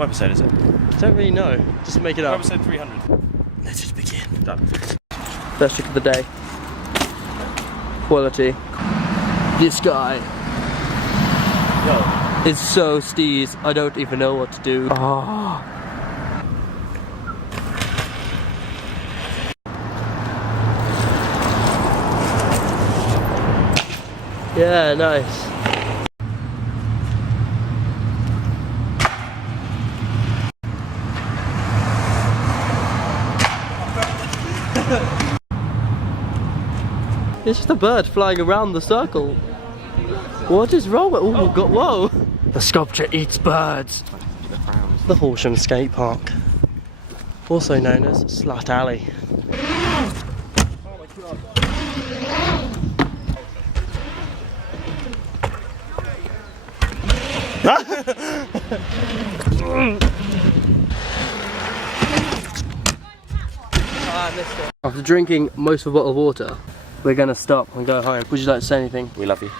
Webisode is it? Don't really know. Just make it up. Webisode 300. Let it begin. Done. First trick of the day. Quality. This guy is so steez. I don't even know what to do. Oh. Yeah, nice. It's just a bird flying around the circle. What is wrong with? Oh God! Whoa! The sculpture eats birds. The Horsham skate park, also known as Slut Alley. I missed it. After drinking most of a bottle of water, we're gonna stop and go home. Would you like to say anything? We love you.